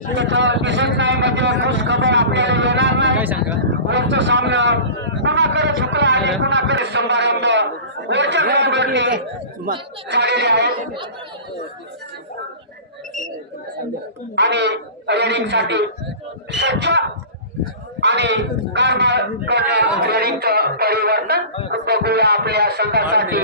दिसत नाही म्हणजे खबर आपल्याला येणार नाही. सामना कुणाकडे आणि कुणाकडे समारंभ वरच्या ग्राउंडवरती झालेले आहेत आणि रेडिंगसाठी स्वच्छ आणि कारभार परिवर्तन बघूया आपल्या संघासाठी.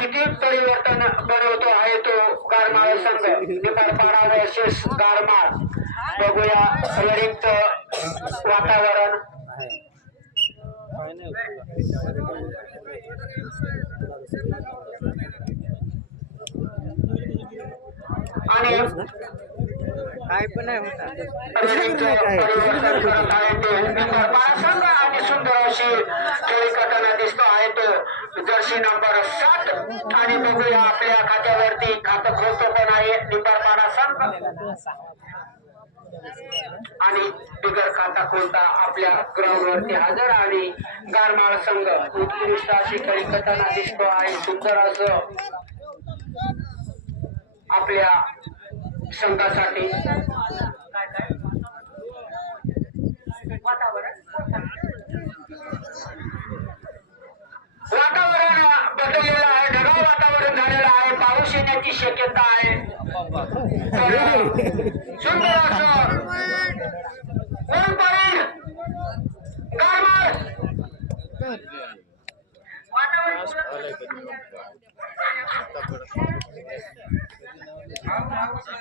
किती परिवर्तन बनवतो आहे तो गारमाळ संघ? निमरपाडा वर्सेस गारमाळ बघूया रिक्त वातावरण. आणि काय पण आहे आणि सुंदर अशी खेळी करताना दिसतो आहे तो. जर्सी नंबर सात. आणि बघूया आपल्या खात्यावरती खातं खोलतो पण आहे. निपारपाडा संघ आणि बिगर खाता खोलता आपल्या ग्राउंड वरती हजर आणि गारमाळ संघ उत्कृष्ट अशी खेळी करताना दिसतो आणि सुंदर असं आपल्या संघासाठी वातावरण बदललेलं आहे ढगाळ वातावरण झालेलं आहे पाऊस येण्याची शक्यता आहे. सुंदर असं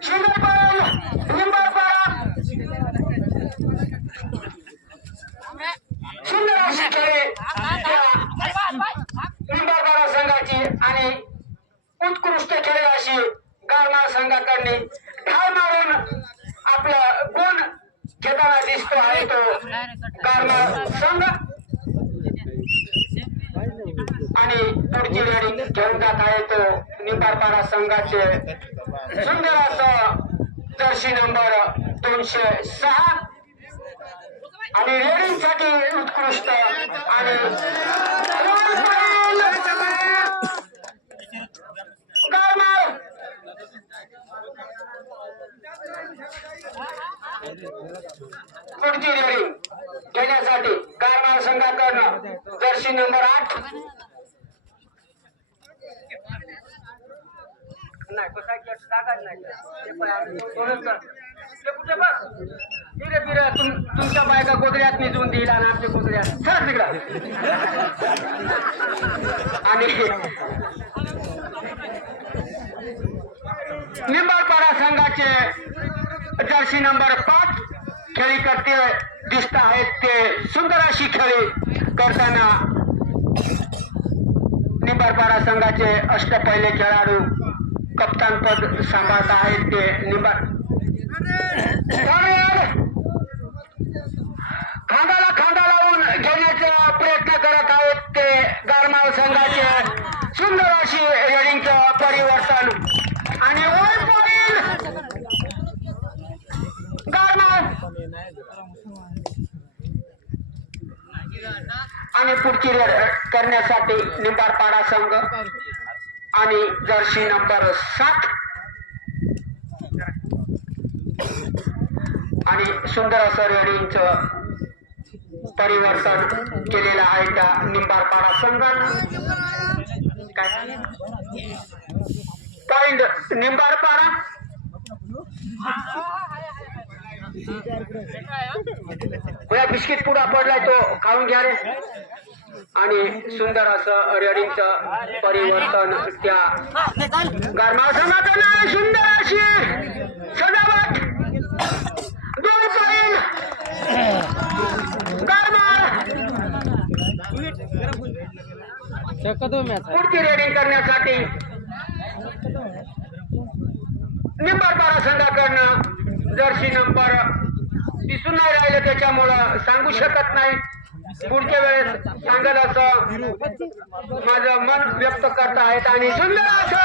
सुंदर पडेल लिंबाळपाडा सुंदर अशी खेळी त्या लिंबाळपाडा संघाची आणि उत्कृष्ट खेळी अशी गारमाळ संघाकडनी ठार मारून आपला गुण घेताना दिसतो आहे तो गारमाळ संघ आणि पुढची रेडिंग घेऊन जात आहे तो निंबारपाडा संघाचे सुंदर असं जर्सी नंबर दोनशे सहा. आणि रेडिंगसाठी उत्कृष्ट आणि पुढची रेडिंग घेण्यासाठी गारमाळ संघाकडनं जर्सी नंबर आठ. नाही बसायची असं जागाच नाही ते पण आहे. थोडंसं. ते कुठे बस धीरे धीरे तुम तुमच्या बायका गोदऱ्यात निजून देईल आणि आमच्या गोदऱ्यात सर तिकडं आणि निंबाळपाडा संघाचे जर्सी नंबर पाच खेळी करते दिसत आहेत ते सुंदर अशी खेळी करताना निंबाळपाडा संघाचे अष्ट पहिले खेळाडू कप्तान पद सांभाळत आहेत ते निंबाळ खांदाला खांदा लावून घेण्याचा प्रयत्न करत आहेत ते गारमाव संघाचे सुंदर अशी रेडिंगचं परिवर्तन. आणि गारमाव आणि पुढची रेड करण्यासाठी निंबारपाडा संघ. आणि जर्सी नंबर सात. आणि सुंदर असं रेडिंगचं परिवर्तन केलेलं आहे त्या निंबारपाडा काय पॉइंट निंबारपाडा बिस्किट पुडा पडलाय तो खाऊन घ्या रे. आणि सुंदर असं रेडिंगचं परिवर्तन त्या गरमा समाधान आहे सुंदर अशी सजावट. दोन मॅच पुढची रेडिंग करण्यासाठी निंबारपाडा संघाकडनं जर्सी नंबर दिसून नाही राहिलं त्याच्यामुळं सांगू शकत नाही. पुढच्या वेळेस सांगत असं माझं मन व्यक्त करत आहेत आणि सुंदर असं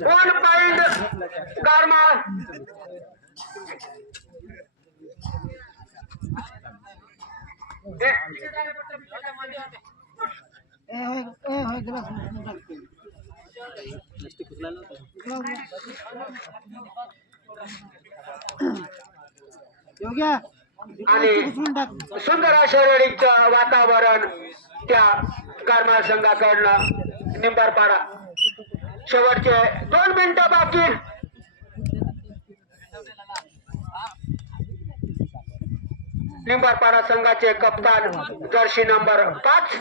वन पॉइंट गारमाळ योग्य आणि सुंदर अशा वातावरण त्या गारमाळ संघाकडनं निंबारपाडा शेवटचे दोन मिनिटं बाकी. निंबारपाडा संघाचे कप्तान जर्सी नंबर पाच.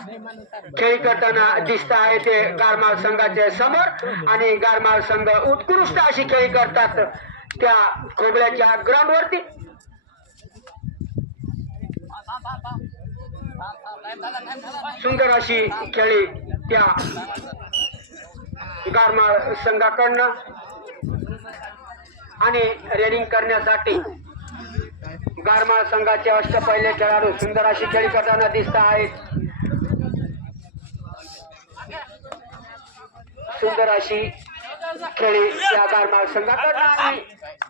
खेळी करताना दिसत आहे ते गारमाल संघाचे समोर आणि गारमाल संघ उत्कृष्ट अशी खेळी करतात त्या खोबऱ्याच्या ग्राउंड वरती सुंदर अशी खेळी त्या गारमाळ संघाकडनं आणि रेनिंग करण्यासाठी कारमाळ संघाचे अष्ट पहिले खेळाडू सुंदर अशी खेळी करताना दिसत आहेत. सुंदर अशी खेळी या कारमाळ संघाकडनं आणि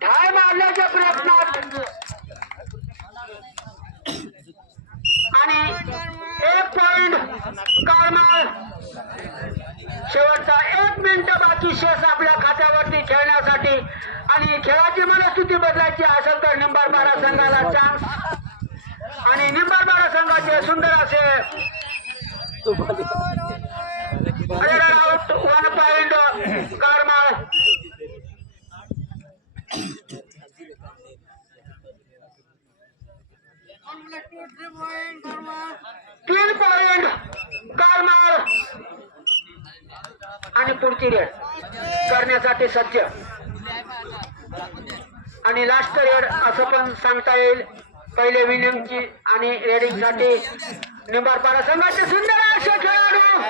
ठाय मारण्याच्या प्रयत्नात. आणि एक पॉइंट कारमाळ शेवटचा एक मिनिट बाकी शेष आपल्या खात्यावरती खेळण्यासाठी. आणि खेळाची मनस्थिती बदलायची असेल तर निंबारबारा संघाला चान्स आणि निंबारबारा संघाचे सुंदर असे आउट वन पॉइंट कारमाळ तीन पॉइंट कारमाळ आणि पुढची रेड करण्यासाठी सज्ज. आणि लास्ट रेड असं पण सांगता येईल पहिले विलियमची आणि रेडिंगसाठी निंबारपाडा संघाचे सुंदर असे खेळाडू.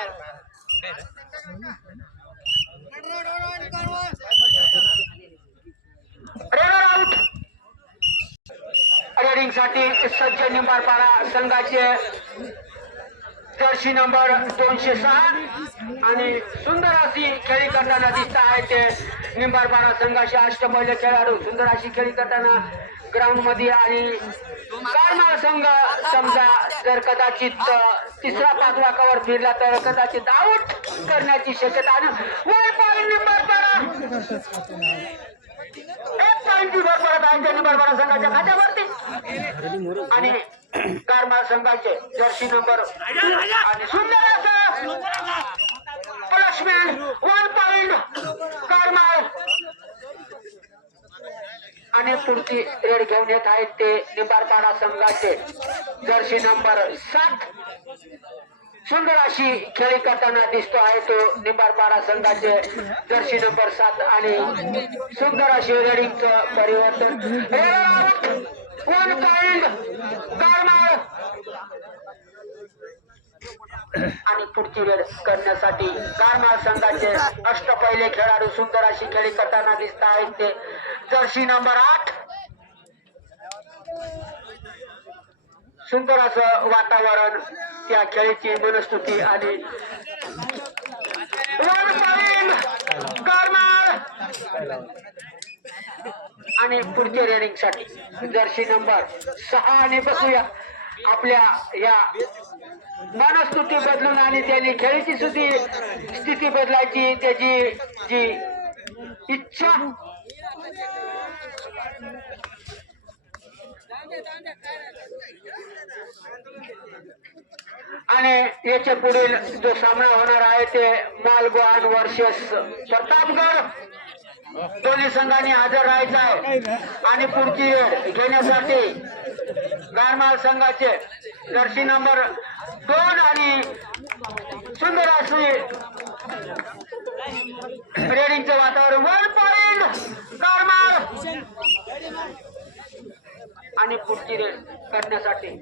रेडर आउट रेडिंगसाठी सज्ज निंबारपाडा संघाचे जर्सी नंबर दोनशे सहा. आणि सुंदर अशी खेळी करताना दिसत आहे ते निंबारपाडा संघाचे अष्टपैल खेळाडू. सुंदर अशी खेळी करताना ग्राउंडमध्ये आणि कारमाळ संघ समजा जर कदाचित तिसरा पाचवा कवर फिरला तर कदाचित आउट करण्याची शक्यता आणि पॉईंट निंबारपाडा एक आहे त्या निंबारपाडा संघाच्या खात्यावरती. आणि कारमाळ संघाचे जर्सी नंबर आणि सुंदर असं प्लसमॅन वन पॉइंट कारमाळ आणि पुढची रेड घेऊन येत आहेत ते निंबारपाडा संघाचे जर्सी नंबर सात. सुंदर अशी खेळी करताना दिसतो आहे तो निंबारपाडा संघाचे जर्सी नंबर सात. आणि सुंदर अशी रेडिंगचं परिवर्तन. वन पॉइंट कारमाळ आणि पुढची वेळ करण्यासाठी कारमाळ संघाचे अष्ट पहिले खेळाडू सुंदर अशी खेळी करताना दिसत आहेत ते. जर्सी नंबर आठ. सुंदर असं वातावरण त्या खेळीची मनस्तुती आणि वन पॉइंट कारमाळ आणि पुढच्या रेडिंगसाठी जर्सी नंबर सहा आणि बसूया. आपल्या या मनस्तुती बदलून आणि त्याने खेळीची सुद्धी स्थिती बदलायची. त्याची जी इच्छा. आणि याच्या पुढील जो सामना होणार आहे ते मालगोहान वर्सेस प्रतापगड. दोन्ही संघाने हजर राहायचं आहे. आणि पुढची वेळ घेण्यासाठी गारमाल संघाचे जर्सी नंबर दोन आणि सुंदर अशी रेडिंगचं वातावरण. वन पॉईंट गारमाल. आणि पुढची रेड करण्यासाठी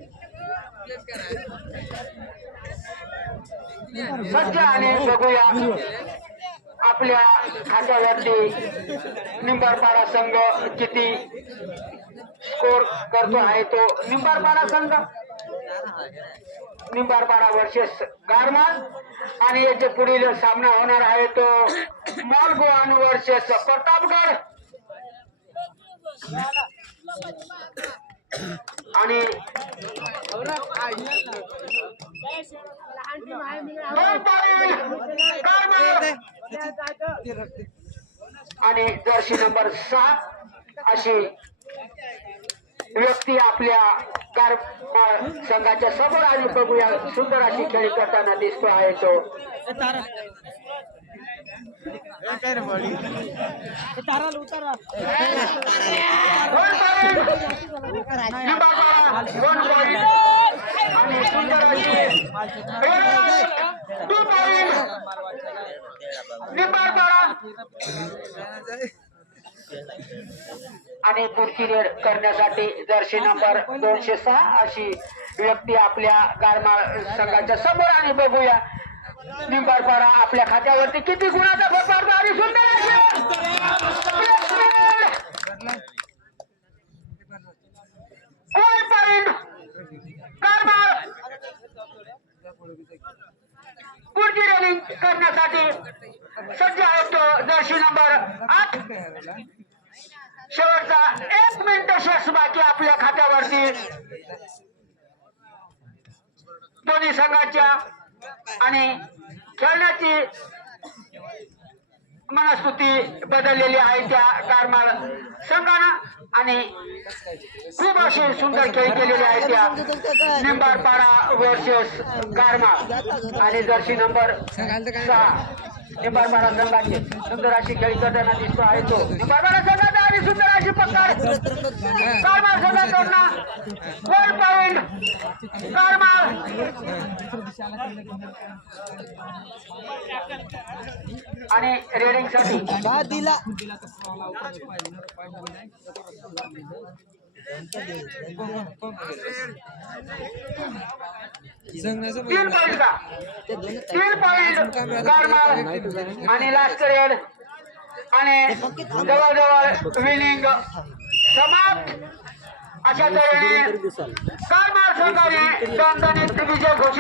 सज्ज आणि बघूया. आपल्या खात्यावरती निंबारपाडा संघ किती स्कोर करतो आहे तो निंबारपाडा संघ. निंबारपाडा वर्सेस गारमान आणि याचे पुढील सामना होणार आहे तो मालगुवान वर्सेस प्रतापगड आणि दोन point गारमान. आणि जर्सी नंबर सहा अशी व्यक्ती आपल्या कार संघाच्या समोर आली. बघूया सुंदर अशी खेळी करताना दिसतो आहे तो. दोन आणि सुंदर पुढची करण्यासाठी जर्सी नंबर दोनशे सहा अशी व्यक्ती आपल्या गारमा संघाच्या समोर आणि बघूया निंबारपाडा आपल्या खात्यावरती किती गुणाचा फरक आणि सुंदर कारभार पुढची रेलिंग करण्यासाठी सज्ज आहे तो नंबर आठ. शेवटचा एक मिनिट शेष बाकी आपल्या खात्यावरती. दोन्ही संघाच्या आणि खेळण्याची मनस्फूर्ती बदललेली आहे त्या कारमाल संघानं. आणि खूप असे सुंदर खेळ केलेले आहे त्या निंबारपाडा वर्सेस कारमाल आणि जर्सी नंबर सहा. निंबारपाडा संघाचे सुंदर अशी खेळ करताना दिसतो आहे तो. निंबारपाडा संघ पकड. वन पॉइंट आणि रेडिंगसाठी तीन पॉइंट का तीन पॉइंट आणि लास्ट रेड आणि जवळजवळ विनिंग समाप्त. अशा तऱ्हेने कारमाळ संघाने दणदणीत विजय घोषित